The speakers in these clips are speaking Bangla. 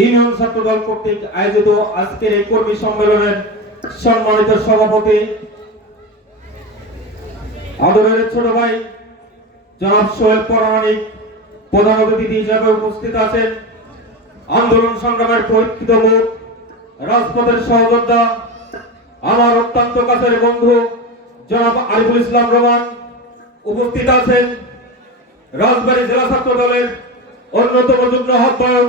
ইউনিয়ন ছাত্র দল কর্তৃক আয়োজিত আজকের এই কর্মী সম্মেলনের সম্মানিত সভাপতি আদরের ছোট ভাই জনাব সোহেল পরামানিক প্রধান অতিথি হিসাবে উপস্থিত আছেন। আন্দোলন সংগ্রামের পরীক্ষিত মুখ রাজপথের সহযোদ্ধা, আমার অত্যন্ত কাছের বন্ধু জনাব আরিফুল ইসলাম রহমান উপস্থিত আছেন। রাজবাড়ী জেলা ছাত্র দলের অন্যতম যুগ্ম আহ্বায়ক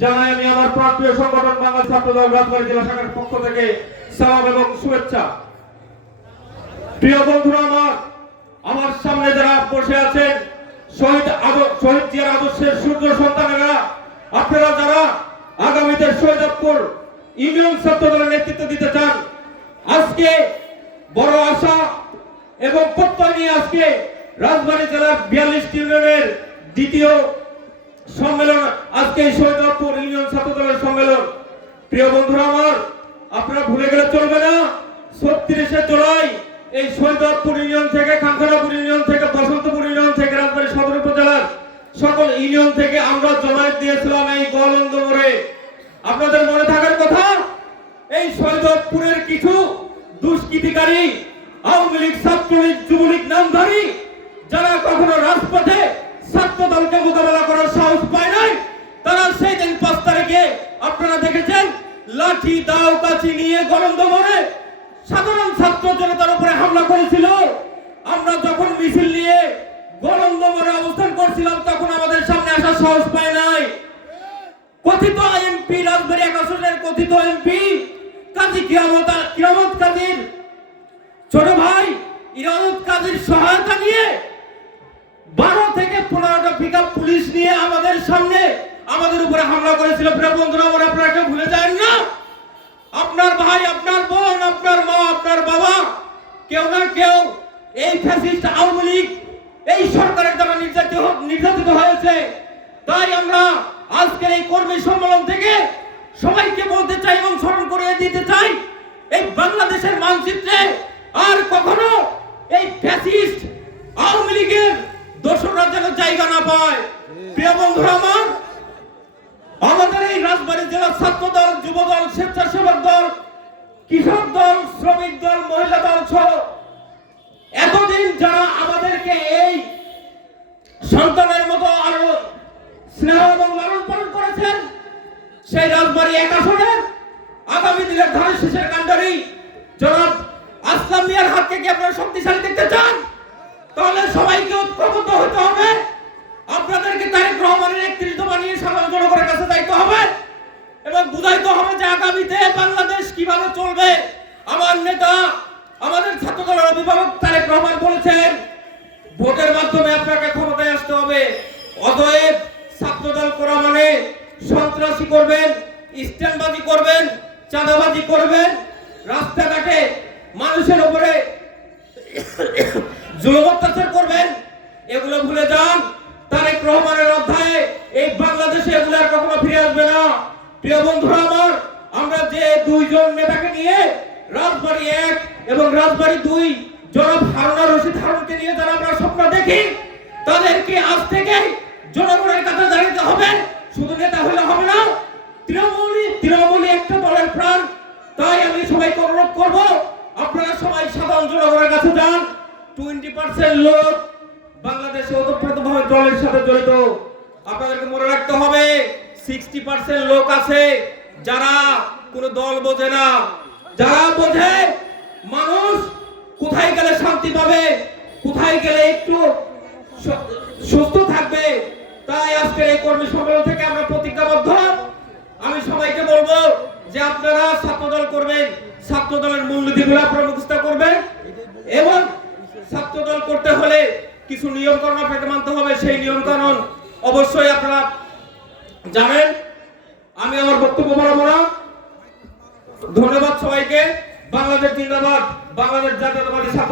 জানাই আমি আমার প্রান্তীয় সংগঠন বাংলা ছাত্র দল রাজবাড়ী জেলা শাখার পক্ষ থেকে সালাম এবং শুভেচ্ছা। প্রিয় বন্ধুরা আমার আমার সামনে যারা বসে আছেন, শহীদ আদর- শহীদ জিয়ার আদর্শের সূর্য সন্তানেরা, আপনারা যারা আগামীতে শহীদপুর ইউনিয়ন ছাত্র দলের নেতৃত্ব দিতে চান, আজকে বড় আশা এবং প্রত্যয় নিয়ে আজকে রাজবাড়ী জেলার বিয়াল্লিশ ইউনিয়নের দ্বিতীয় সম্মেলন, আজকে শহীদপুর ইউনিয়ন ছাত্র দলের সম্মেলন। প্রিয় বন্ধুরা আমার, আপনারা ভুলে গেলে চলবে না। ছত্রিশে জুলাই, এই শহীদপুর ইউনিয়ন থেকে, খানখানাপুর ইউনিয়ন থেকে, বসন্তপুর ইউনিয়ন থেকে, রাজবাড়ী সদর উপজেলার সকল ইউনিয়ন থেকে আমরা জমায়েত দিয়েছিলাম এই গোয়ালন্দ মোড়ে আপনাদের মনে থাকার কথা, এই শহীদপুরের কিছু দুষ্কৃতিকারী, আওয়ামী লীগ, ছাত্রলীগ, যুবলীগ, নামধারী, যারা কখনো রাজপথে ছাত্র দলকে মোকাবেলা করার সাহস পায় নাই। তারা সেই দিন পাঁচ তারিখে, আপনারা দেখেছেন, লাঠি, দাও কাছি নিয়ে গরম দমনে সাধারণ ছাত্র জনতার উপরে হামলা করেছিল। আমরা যখন মিছিল নিয়ে গরম দমনে অবস্থান করছিলাম, তখন আমাদের সামনে আসার সাহস পায় নাই। কথিত এমপি রাজবাড়ী এক আসনের কথিত এমপি কাজী কিয়ামত কিয়ামত কাজীর ছোট ভাই ইরাদত কাজীর সহায়তা নিয়ে বারো আমাদের উপরে হামলা করেছিল বন্ধুরা আমার আপনারা কেউ ভুলে যায় না। আপনার ভাই, আপনার বোন, আপনার মা, আপনার বাবা, কেউ না কেউ এই ফ্যাসিস্ট আওয়ামী লীগ, এই সরকারের দ্বারা নির্যাতিত নির্যাতিত হয়েছে। তাই আমরা আজকের এই কর্মী সম্মেলন থেকে সবাইকে বলতে চাই এবং স্মরণ করে দিতে চাই, এই বাংলাদেশের মানচিত্রে আর কখনো এই ফ্যাসিস্ট আওয়ামী লীগের দোসররা যেন জায়গা না পায়। প্রিয় বন্ধুরা আমার জেলা ছাত্র দল, যুব দল, স্বেচ্ছাসেবক দল, কৃষক দল, শ্রমিক দল, মহিলা দল সহ এতদিন যারা আমাদেরকে এই সন্তানের মতো আরও স্নেহ এবং লালন পালন করেছেন, সেই রাজবাড়ী এক আসনের আগামী দিনের ধানের শেষের কাণ্ডারি জনাব আসলাম মিয়ার হাতকে কি আপনারা শক্তিশালী দেখতে চান? কীভাবে চলবে? আমার নেতা, আমাদের ছাত্র দলের অভিভাবক তারেক রহমান বলেছেন, ভোটের মাধ্যমে আপনাকে ক্ষমতায় আসতে হবে। অতএব ছাত্রদল করা মানে সন্ত্রাসী করবেন স্ট্যান্ডবাজি করবেন, চাঁদাবাজি করবেন, রাস্তাঘাটে মানুষের উপরে জুলুম অত্যাচার করবেন। এগুলো ভুলে যান। তারেক রহমানের অধ্যায়ে এই বাংলাদেশে এগুলো আর কখনো ফিরে আসবে না। প্রিয় বন্ধুরা আমার আমরা যে দুইজন নেতাকে নিয়ে রাজবাড়ি এক এবং রাজবাড়ি দুই জনাব হারুনা রশিদ হারুনকে নিয়ে যারা আমরা স্বপ্ন দেখি, তাদেরকে আজ থেকে জনগণের কাছে দাঁড়াতে হবে। শুধু নেতা হলে হবে না তৃণমূলী তৃণমূলী একটা দলের প্রাণ। তাই আমি সবাইকে অনুরোধ করব, আপনারা সবাই সাধারণ জনগণের কাছে যান। টোয়েন্টি পার্সেন্ট লোক বাংলাদেশে ওতপ্রোতভাবে দলের সাথে জড়িত। আপনাদেরকে মনে রাখতে হবে, সিক্সটি পার্সেন্ট লোক আছে যারা কোনো দল বোঝে না, যারা বোঝে মানুষ কোথায় গেলে শান্তি পাবে, কোথায় গেলে একটু সুস্থ থাকবে, তাই আজকের এই কর্মী সম্মেলন থেকে আমরা প্রতিজ্ঞাবদ্ধ। আমি সবাইকে বলব যে আপনারা ছাত্র দল করবেন ছাত্র দলের মূলনীতিগুলো আপনারা মুখস্থ করবেন এবং ছাত্র দল করতে হলে কিছু নিয়ম কানুন আপনাকে মানতে হবে। সেই নিয়ম কানুন অবশ্যই আপনারা জানেন। বক্তব্য বরাবরা ধন্যবাদ সবাইকে। বাংলাদেশ জিন্দাবাদ বাংলাদেশ জাতীয়তাবাদী ছাত্র